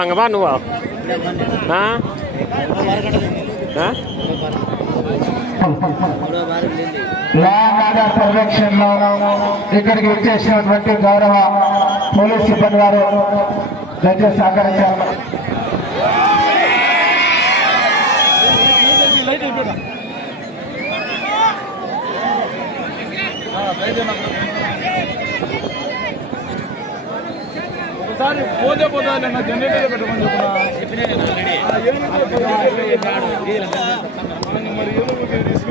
పంగబా నువ్వు పరిరక్షణలో ఇక్కడికి వచ్చేసినటువంటి గౌరవ పోలీస్ సిబ్బంది వారు దయచేసి సహకరించాలి ఒకసారి పోతే పోతా అన్న జనరేటర్ పెట్టమని చెప్పిన. మరి ఏదో రిస్క్.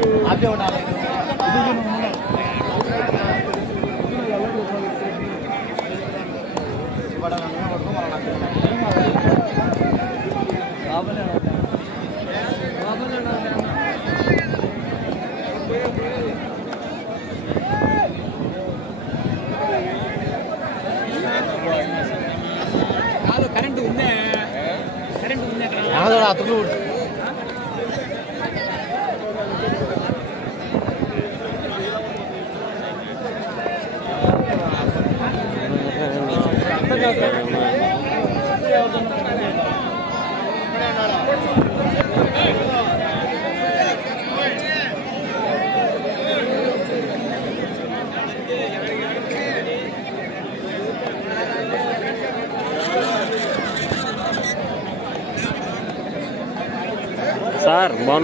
సార్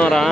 honor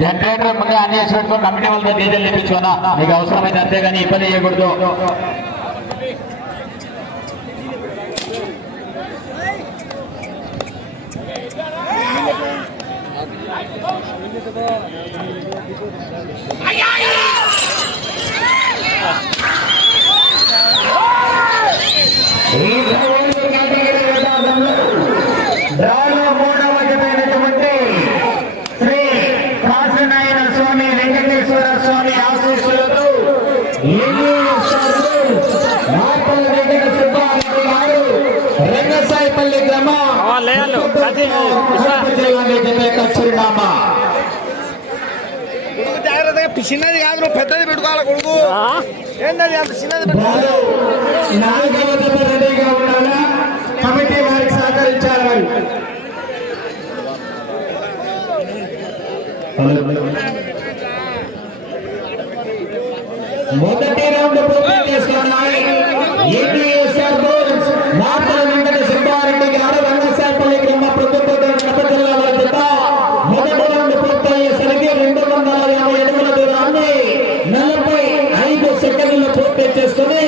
జనరేటర్ ముందే అన్ని వేసి పెట్టుకొని కమిటీ వాళ్ళతో డీజిల్ తెప్పించుకున్నా మీకు అవసరమైతే అంతేగాని ఇబ్బంది చేయకూడదు. ఈ మూడు కేటగిరీ విభాగంలో డ్రాలో మూడవ జమైనటువంటి శ్రీ కాశీనాయన స్వామి వెంకటేశ్వర స్వామి ఆశీస్సులతో మార్పల వెంకట సుబ్బారెడ్డి గారు చిన్నది కాదు నువ్వు పెద్దది పెట్టుకోవాలి కొడుకు? ఏంటది అంత చిన్నది పెట్టుకోవాలి? నాలుగవ దశ రెడీగా ఉండాలా? కమిటీ వారికి సహకరించాలి మొదటి రౌండ్ పూర్తి చేసుకున్నాయి A P S R boards Martala Venkata Subbareddy గారు రంగసాయపల్లి గ్రామ ప్రభుత్వ కడప జిల్లా వారి జత మొదటి రౌండ్ పూర్తయ్యేసరికి రెండు వందల యాభై అడుగుల దూరాన్ని నలభై ఐదు సెకండ్లు పూర్తి చేసుకుని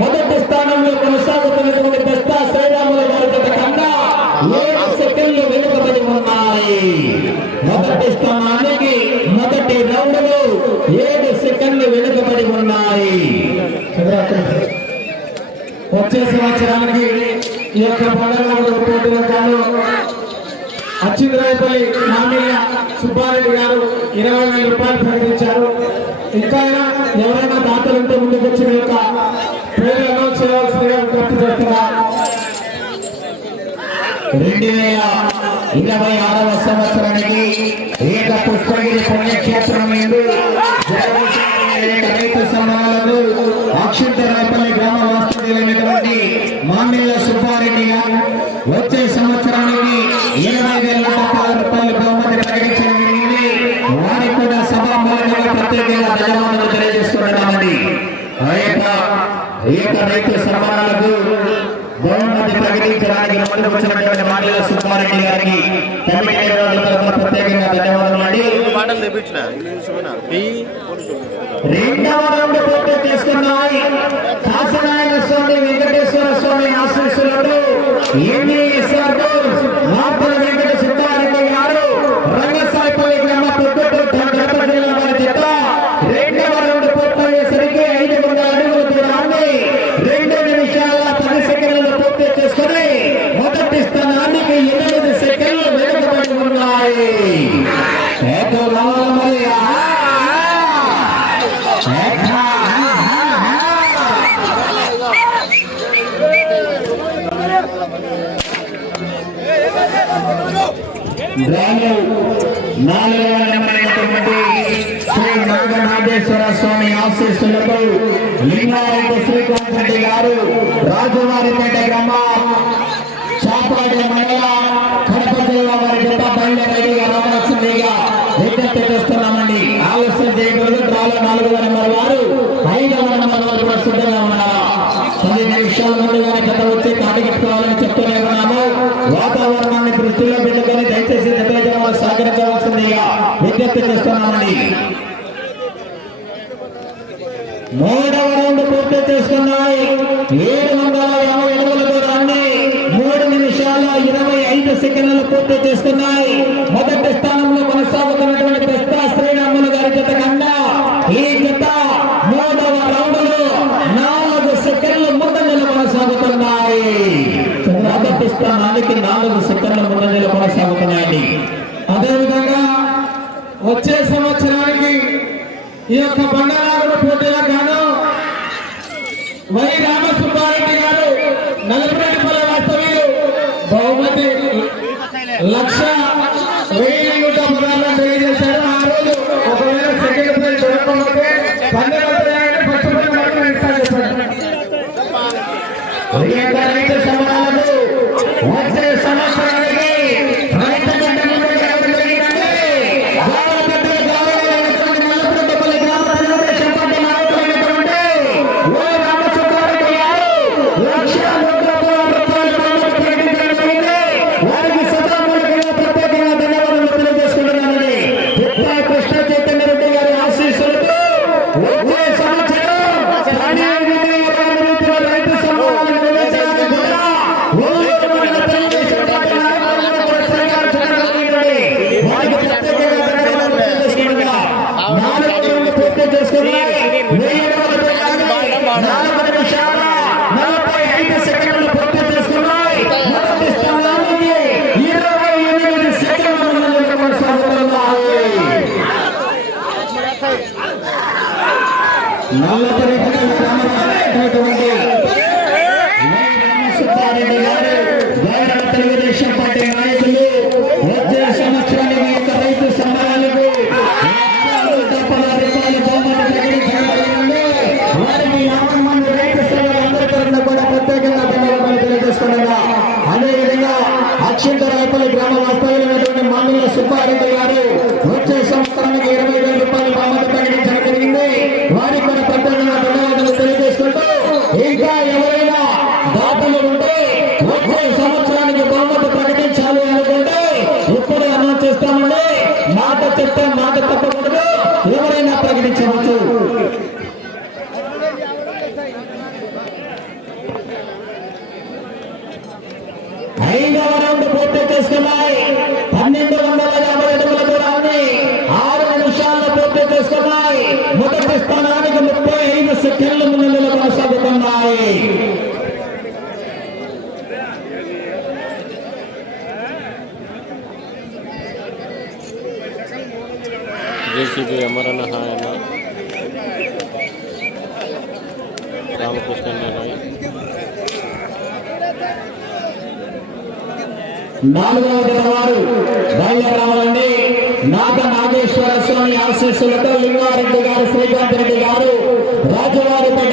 మొదటి స్థానంలో కొనసాగుతున్నటువంటి బస్తా శ్రీరాములు గారి జత కన్నా మొదటి స్థానానికి మొదటి రౌండ్లో ఏడు సెకండ్లు వెనుకబడి ఉన్నాయి వచ్చే సంవత్సరానికి ఈ యొక్క పండుగ అచ్చింద్రాయపల్లి మామిళ్ళ సుబ్బారెడ్డి గారు ఇరవై వేల రూపాయలు ప్రకటించారు. ఇంకా ఎవరైనా దాతలు ఉంటే ముందుకు వచ్చి మీ యొక్క పేరు అనౌన్స్ చేయాల్సిందిగా విజ్ఞప్తి చేస్తున్నా. రెండు వేల ఇరవై ఆరవ సంవత్సరానికి ఏక పుష్పగిరి పుణ్యక్షేత్రం రైతు సంఘాలను అక్షింతరాయపల్లి గ్రామ వాస్తవ్యులైనటువంటి మామిళ్ళ సుబ్బారెడ్డి గారు వచ్చే సంవత్సరానికి ఇరవై వేల పదహారు రూపాయలు బహుమతి ప్రకటించడం జరిగింది వారికి కూడా సభామూలంగా ప్రత్యేకంగా ధన్యవాదాలు తెలియజేస్తున్నామండి. ఆ యొక్క ఈ యొక్క రైతు సంబరాలకు బహుమతి ప్రకటించడానికి ముందుకు వచ్చినటువంటి మాటల సుబ్బారెడ్డి గారికి కమిటీ ప్రత్యేకంగా ధన్యవాదాలు అండి. రెండవ రౌండ్ పూర్తి చేసుకున్నాయి కాశనాయన వెంకటేశ్వర స్వామి ఆశీస్సులతో ఎన్ఈఎస్ఆర్ మార్పుల వెంకట సిద్ధారెడ్డి గారు రంగసాయిపల్లి గ్రామ పొద్దుటూరు కడప జిల్లా వారి చేత రెండవ రౌండ్ పూర్తయ్యేసరికి ఐదు వందల అడుగుల దూరాన్ని రెండు నిమిషాల పది సెకండ్లు పూర్తి చేసుకుని మొదటి స్థానానికి ఎనిమిది సెకండ్లు వెనుకబడి ఉన్నాయి ఏదో రావాలి మరి. ఆహా! గ్రామం నాలుగవ నెంబర్ అయినటువంటి శ్రీ నాగనాథేశ్వర స్వామి ఆశీస్సులతో లింగారెడ్డి శ్రీకాంత్ రెడ్డి గారు రాజువారిపేట గ్రామ చాపాడి మండల కడప జిల్లా వారి గొప్ప బయలుదేరిగా రామలక్ష్మిగా విజ్ఞప్తి చేస్తున్నామండి. ఆలస్యం చేయకూడదు. డ్రాలో నాలుగు నెంబర్ వారు ఐదవ నెంబర్ వారు కూడా సిద్ధంగా ఉన్నారా. పది నిమిషాల ముందుగానే కథ వచ్చి తాటి కట్టుకోవాలని చెప్తూనే ఉన్నాము. వాతావరణాన్ని దృష్టిలో పెట్టుకొని దయచేసి జట్ల సహకరించవలసిందిగా విజ్ఞప్తి చేస్తున్నామండి మూడవ రౌండ్ పూర్తి చేసుకున్నాయి ఏడు వందల యాభై అడుగులతో రాండి. మూడు నిమిషాల ఇరవై ఐదు సెకండ్లు పూర్తి చేస్తున్నాయి. మొదటి స్థానంలో కొనసాగుతున్నటువంటి పెస్తా శ్రీరాములు గారి జత కన్నా ఈ జత మూడవ రౌండ్లో నాలుగు సెకండ్లు ముందంజలు కొనసాగుతున్నాయి. మొదటి స్థానానికి నాలుగు సెకండ్ల ముందంజలు కొనసాగుతున్నాయండి అదేవిధంగా వచ్చే సంవత్సరానికి ఈ యొక్క బంగారు పోటీలకు గాను వై రామసుబ్బారెడ్డి గారు నలభైపల్లి వాస్తవ్యులు. బహుమతి లక్ష నాలుగవ జనవారు బయలుదేరావాలండి. నాథ నాగేశ్వర స్వామి ఆశీస్సులతో లింగారెడ్డి గారు శ్రీకాంత్ రెడ్డి గారు రాజవారిపేట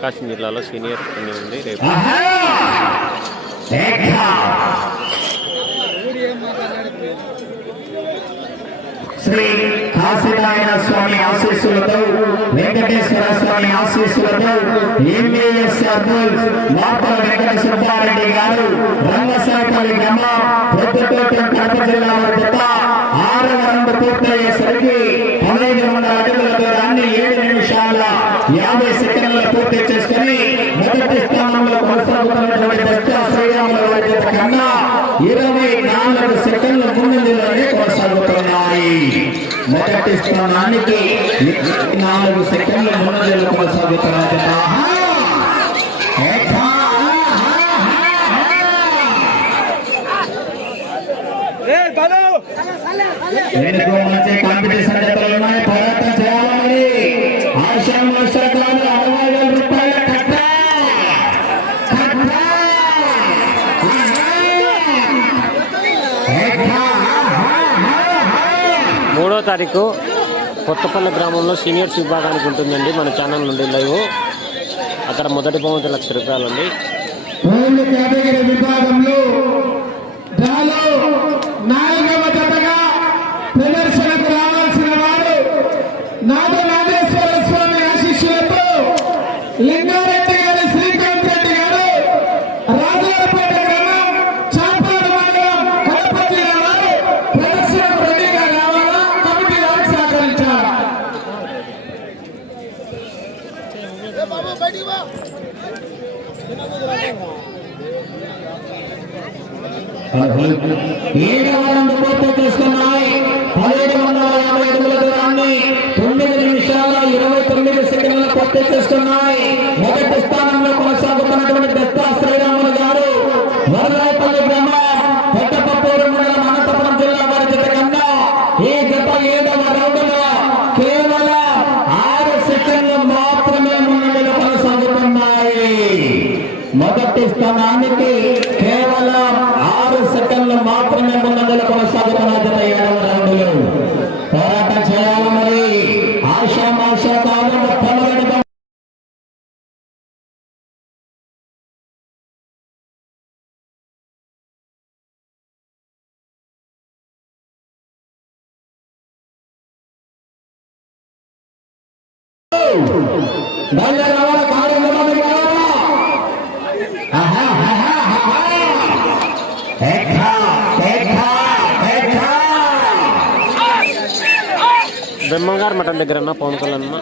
ప్రకాశం జిల్లాలో సీనియర్ కొన్ని ఉంది. రేపు పూర్తయ్యేసరికి నిమిషానికి నాలుగు సెకండ్ల ముందంజలు కొనసాగుతున్న మూడో తారీఖు కొత్తపల్లి గ్రామంలో సీనియర్స్ విభాగానికి ఉంటుందండి మన ఛానల్ నుండి లైవ్. అక్కడ మొదటి బహుమతి లక్ష రూపాయలండి. విభాగంలో ఏడు వందల పూర్తి చేసుకున్నాయి పదిహేడు వందల యాభై అడుగుల దూరాన్ని తొమ్మిది నిమిషాల ఇరవై తొమ్మిది సెకండ్ల పూర్తి చేసుకున్నాయి మొదటి బ్రహ్మంగారు మఠం దగ్గర అన్న పవన్ కళ్యాణ్ అన్న.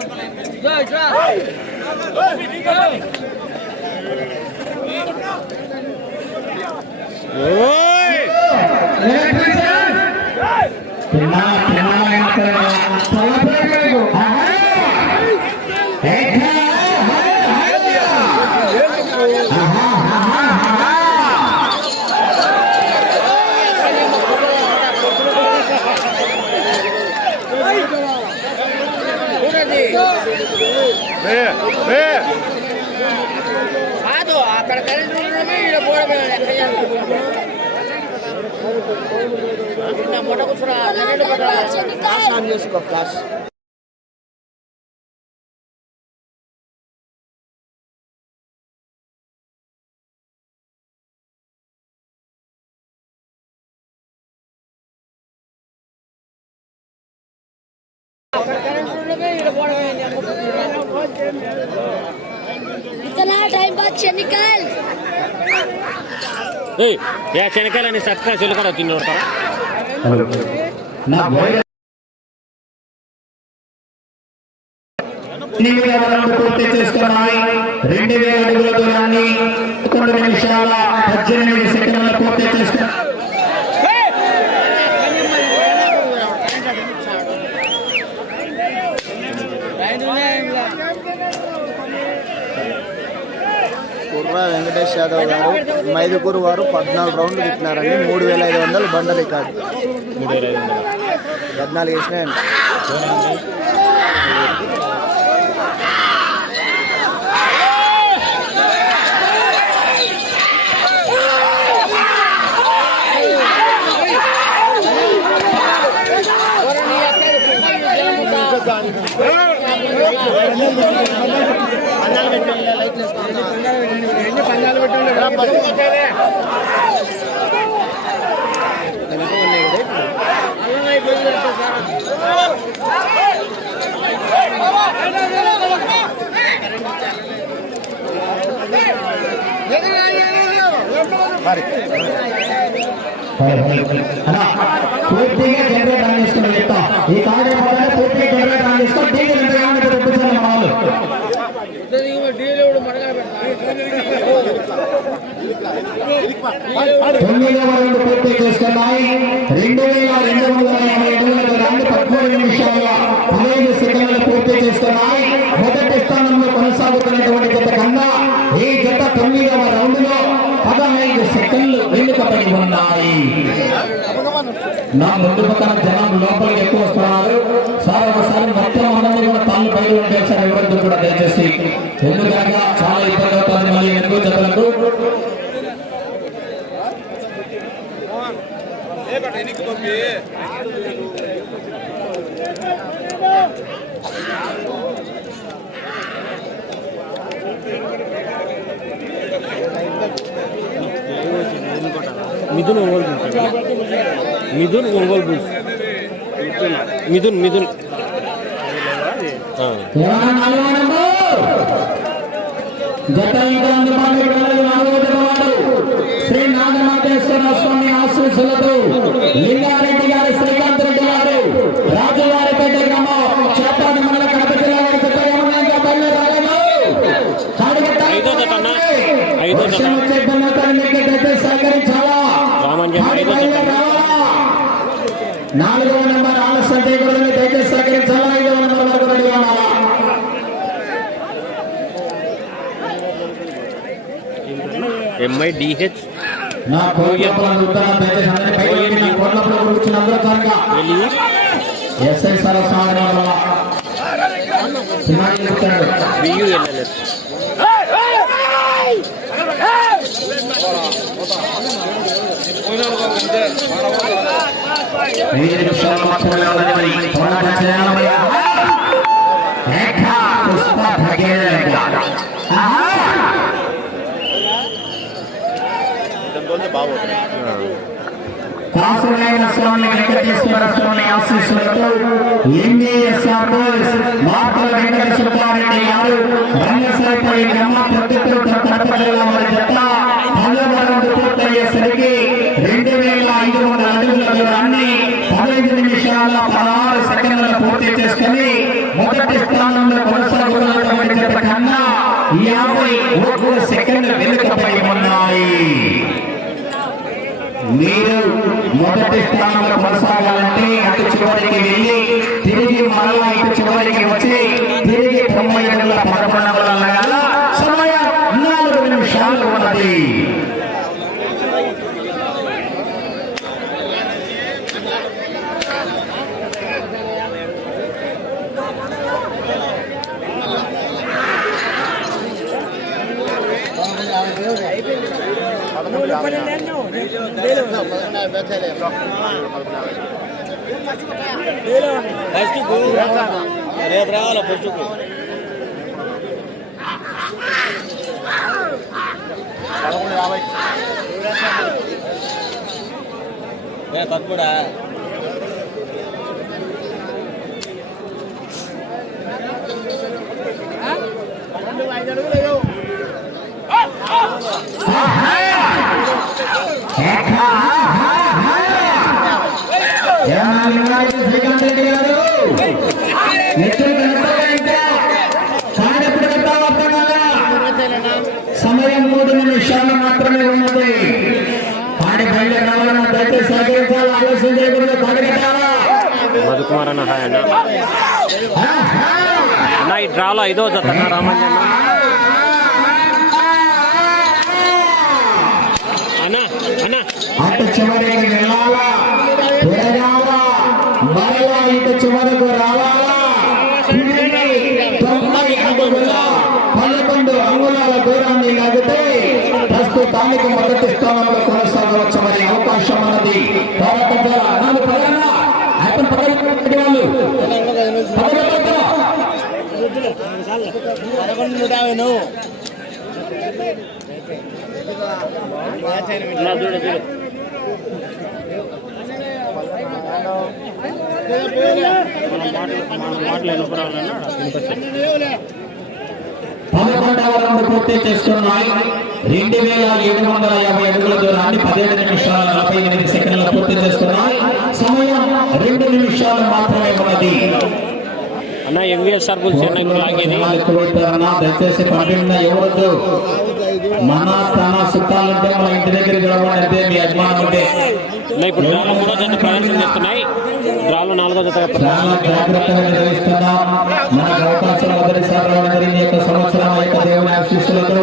కాదు అక్కడ కరెంటు ఇక్కడ గోడ మీద లెక్క చేయాలి. ఏ శనకాయలని సత్కా చిలకడ తిండి కొడతారా నా ఎనిమిది రౌండ్ పూర్తి చేసుకున్నాయి రెండు వేల అడుగుల దూరాన్ని తొమ్మిది నిమిషాల పద్దెనిమిది సెకండ్ల పూర్తి చేసుకున్నాయి వెంకటేష్ యాదవ్ గారు మైదుకూరు వారు పద్నాలుగు రౌండ్లు తిట్టినారండి మూడు వేల ఐదు వందలు బండ రికార్డు. మూడు వేల ఐదు వందలు. పద్నాలుగు వేసినాయండి. అలా పూర్తిగా జనరేట్ ఆన్ చేసుకుని చెప్తా ఈ కార్యక్రమాన్ని పూర్తిగా జనరేట్ ఆన్ చేసుకొని డీజిల్ ఎంత కావాలంటే తెప్పించాలి పూర్తి చేస్తున్నాయి రెండు వేల రెండు వందల యాభై అడుగుల రెండు తక్కువ నిమిషాల పదహైదు సెకండ్లు పూర్తి చేస్తున్నాయి మొదటి స్థానంలో కొనసాగుతున్నటువంటి జత కన్నా ఈ జత తొమ్మిదవ రౌండ్లో పదహైదు సెకండ్లు వెనుకబడి ఉన్నాయి. నా ముందు పక్కన జనం లోపలికి ఎక్కువ వస్తున్నారు. సార్ ఒకసారి మిథున్ ఒంగోలు బుల్స్ మిథున్ ఒంగోలు బుల్స్ మిథున్ మిథున్ ఆ. గత ఇంకా అందుబాటులో వెళ్ళదు నాలుగో జతవాడు శ్రీ నాగమహేశ్వర స్వామి ఆశీస్సులతో సినిమాకి చెప్తాడు బియుఎల్ఎల్ఎస్ ఐదు నిమిషాలు మాత్రమే ఉన్నది మరి పోరాటం చేయాలి మరి. ఏక పుష్ప భగీరథ. ఆహా. కాసులైన స్వామి వెంకటేశ్వర స్వామి ఆశీస్సులతో ఎంఏఎస్ఆర్ బోస్ మార్పుల వెంకట సుబ్బారెడ్డి గారు రంగసాయిపల్లి గ్రామ ప్రతికూల కడప జిల్లా వారి జత పదవరం పూర్తయ్యేసరికి రెండు వేల ఐదు వందల అడుగుల దూరాన్ని పదహైదు నిమిషాల పదహారు సెకండ్ల పూర్తి చేసుకుని మొదటి స్థానంలో కొనసాగుతున్నటువంటి జత కన్నా యాభై ఒక్క సెకండ్ల వెనుకబడి ఉన్నాయి మీరు మొదటి స్థానంలో కొనసాగాలంటే అటు చివరికి వెళ్ళి తిరిగి మరలా ఇటు చివరికి వచ్చి తిరిగి తొంభై ఏళ్ళ పదకొండు వెళ్ళగల సమయం నాలుగు నిమిషాలు ఉన్నది రేపు రావాలి ఫస్ట్ యాభై తక్కువ రెడ్డి గారు ఎత్తులు కనపడాలంటే సాడెప్పుడు కట్టాలో అర్థం కాదా? సమయం మూడు నిమిషాలు మాత్రమే ఉన్నది పాడి బయలు రావాలన్న దయచేసి సహకరించాలి ఆలోచన చేయకూడదు పాడి కట్టాలా మధుకుమార్ అన్న హాయ్ అన్న అన్న ఈ డ్రాలో ఐదో జత రామంజన్న అన్న అన్న అటు చివరికి వెళ్ళాలా తిరగాలా మరలా ఇటు చివరకు రావాలా తిరిగి తొంభై అడుగుల పదకొండు అంగుళాల దూరాన్ని లాగితే ప్రస్తుతానికి మొదటి స్థానంలో కొనసాగవచ్చమనే అవకాశం ఉన్నది తర్వాత జర నాలుగు పదన్నా అతను పదకొండు వాళ్ళు పదకొండు నువ్వు అన్న చూడు చూడు మన మాటలు మన మాటలు పదకొండు పదకొండవ రౌండ్ పూర్తి చేసుకున్నాయి రెండు వేల ఏడు వందల యాభై అడుగుల దూరాన్ని పదిహేడు నిమిషాల నలభై ఎనిమిది సెకండ్లు పూర్తి చేస్తున్నాయి సమయం రెండు నిమిషాలు మాత్రమే ఉన్నది. అన్న ఎంవిఎస్ సర్బుల్ చెన్నై లాగేది. దయచేసి పంపిణ ఎవరొద్దు మన తన చుట్టాలంటే మన ఇంటి దగ్గర గెలవాలంటే మీ అభిమానం ఉంటే ఇప్పుడు డ్రాలో మూడో జత ప్రదర్శన చేస్తున్నాయి. డ్రాలో నాలుగో జత చాలా జాగ్రత్తగా నిర్వహిస్తున్నాం. మనకు అవకాశం మొదటిసారి రావడం జరిగింది. ఈ యొక్క సంవత్సరం ఆ యొక్క దేవుని ఆశీస్సులతో.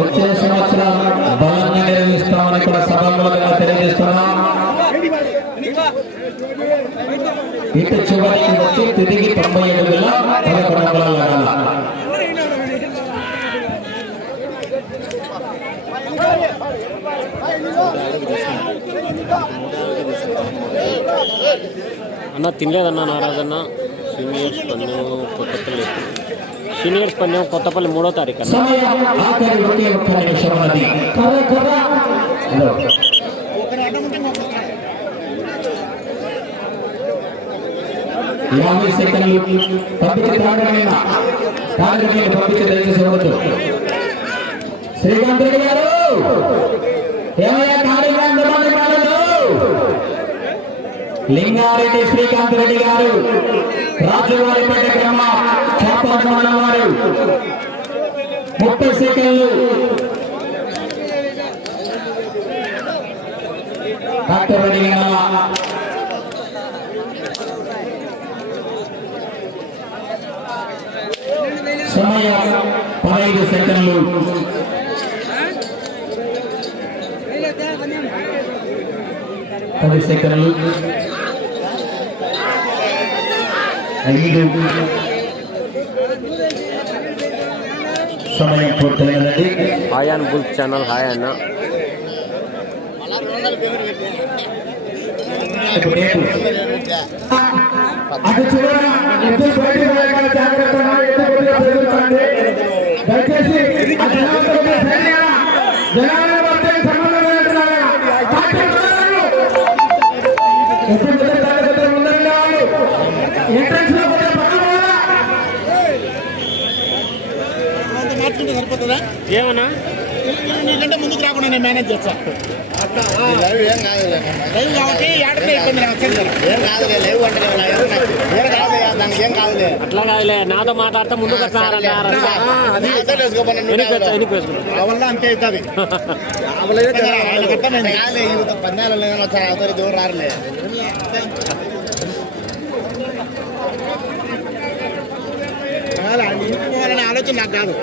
వచ్చే సంవత్సరం ఇటు చివరికి వచ్చి తిరిగి తొంభై ఎనిమిదిల పదకొండు వందల లగాల అన్న తినలేదన్న నారాజన్న సీనియర్స్ పందెం కొత్తపల్లి సీనియర్స్ పందెం కొత్తపల్లి మూడో తారీఖు అన్న యాభై సెకండ్లు పంపిణీ తాగడమైన తాగడమైన పంపించి దయచేసి ఇవ్వద్దు శ్రీకాంత్ రెడ్డి గారు ఏమయ్యా ఖాళీగా ఎంతమంది కాలేదు? లింగారెడ్డి శ్రీకాంత్ రెడ్డి గారు రాజువారిపేట గ్రామ చేపల వారు. ముప్పై సెకండ్లు. డాక్టర్ రెడ్డి గారు సమయం పదహైదు సెకండ్లు. పది సెకండ్లు. ఐదు. సమయం పూర్తయినదండి హాయ్ అన్ బుల్ ఛానల్ హాయ్ అన్న. అటు చివర చేసి జాగ్రత్త ముందరంగా ఎంట్రన్స్లో పక్కన సరిపోతుందా ఏమన్నా? నీకంటే ముందుకు రాకుండా నేను మేనేజ్ చేస్తా. లైవ్ ఏం కాదు లైవ్ కాబట్టి ఆడకే ఇబ్బంది నాకు వచ్చేది ఏం కాదులే లైవ్ అంటే ఏం కాదు. దానికి ఏం కాదులే. అట్లా కాదులే నాతో మాట్లాడితే ముందుకు వల్ల అంతే అవుతుంది. పోవాలనే ఆలోచన నాకు కాదు.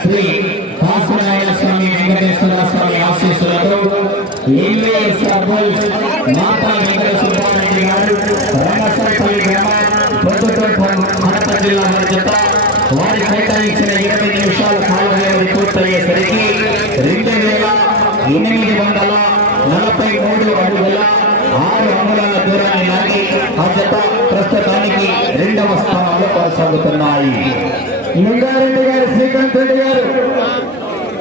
శ్రీ కాశీనారాయణ స్వామి వెంకటేశ్వర స్వామి ఆశీస్సులతో ఎల్ఏ సర్బల్ మాతా వెంకట గారు రంగసంపల్లి గ్రామం పొద్దుటూరు కడప జిల్లా వారి జత వారి కేటాయించిన ఇరవై నిమిషాల కాల వ్యవధి పూర్తయ్యేసరికి రెండు వేల ఎనిమిది వందల నలభై మూడు అడుగుల ఆరు అంగుళాల దూరాన్ని లాగి ఆ జత ప్రస్తుతానికి రెండవ స్థానంలో కొనసాగుతున్నాయి లింగారెడ్డి గారు శ్రీకాంత్ రెడ్డి గారు.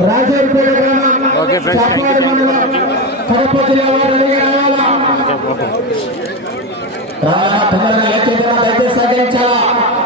రాజేపేట గ్రామం ఓకే మండలం కడప జిల్లా వారు రెడీగా రావాలా రావాలా తొందరగా లేచేదా దయచేసి సహకరించాలా